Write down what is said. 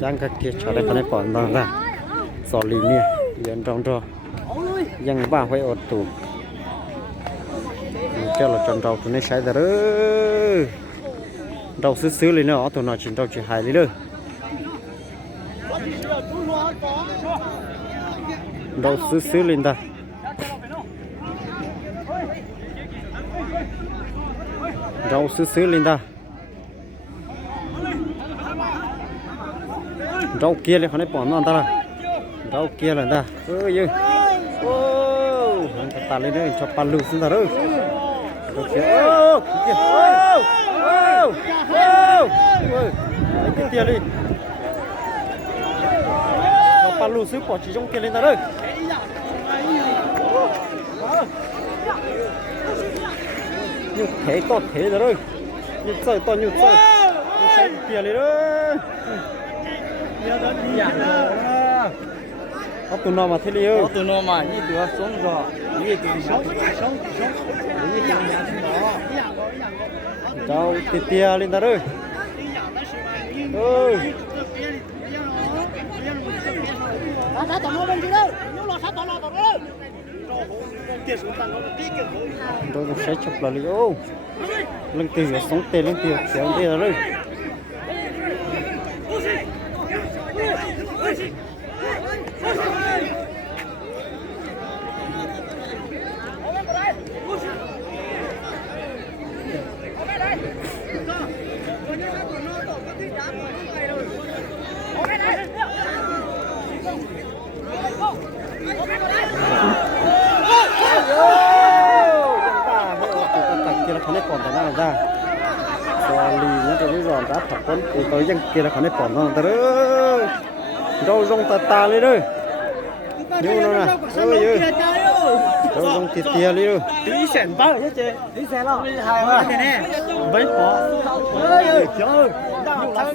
giang cái kia cho đây con này còn đang ra sò lì nè yên trong choยังบ้าไว้อดตูเจ้าเราจนเราตัวนี้ใช้แต่เด้อเราซื้อเลยเนาะตัวน้อยชิ้นเราจะหายเลยเด้อเราซื้อเลยตาเราซื้อเลยตาเราเกียร์เลยเขาได้ปอนนอนตาละเราเกียร์เลยตายืนโอ้ตาเลยเนี่ยชอบปันลูกสิตาเด้อโอเคโอ้ไอ้เกียร์เลยชอบปันลูกซื้อปอดจีจงเกียร์เลยตาเด้อnhục thế tốt thế rồi nhục sợi to nhục sợi nhục sợi tiền này đó có tụi nó mà thế liêu có tụi nó mà như tụi xuống rồi như tụi sống như tụi nhà chúng nó cháu tia lên ta ơi ơi đã tụi nó bên kia đâu nhúc lo sát tụi nó đâu tôi cũng sẽ chụp là liệu lưng tiền sống tiền lưng tiền kéo đi rồiเขาได้ก่อนแต่หน้าจ้าตัวลีนั่นจะได้รอนรับผักคนตัวยังเกล้าเขาได้ก่อนนั่นแต่เด้อเราลงตาเลยเด้อยูนั่นน่ะยูเราลงเตี้ยเลยเด้อตีแสนบ้าใช่เจ๊ตีแสนหรอไม่ใช่ว่าแน่ๆไม่พอเฮ้ยเจ้า